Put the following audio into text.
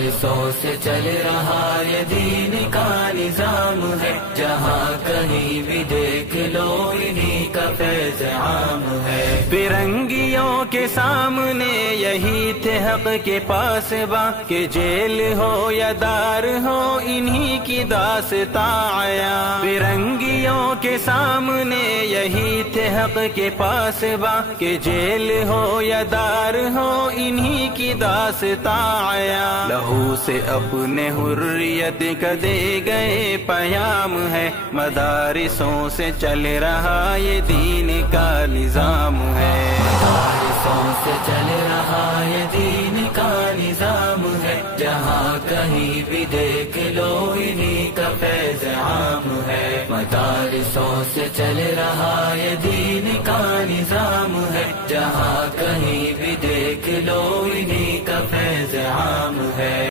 مدارسوں سے چل رہا یہ دین کا نظام ہے، جہاں کہیں بھی دیکھ لو انہی کا فیض عام ہے۔ فرنگیوں کے سامنے یہی تھے حق کے پاسباں، کہ جیل ہو یا دار ہو انہی کی داستاں آیا۔ فرنگیوں کے سامنے یہی تھے حق کے پاسباں، کہ جیل ہو یا دار ہو انہی کی داستاں آیا۔ لہو سے اپنے حریت کا دے گئے پیام ہے، مدارسوں سے چل رہا یہ دین کا نظام ہے۔ مدارسوں سے چل رہا یہ دین کا نظام ہے، جہاں کہیں بھی دیکھ لو انہی کا فیض عام ہے۔ مدارسوں سے چل رہا یہ دین کا نظام ہے، جہاں کہیں بھی دیکھ لو انہی کا فیض عام ہے۔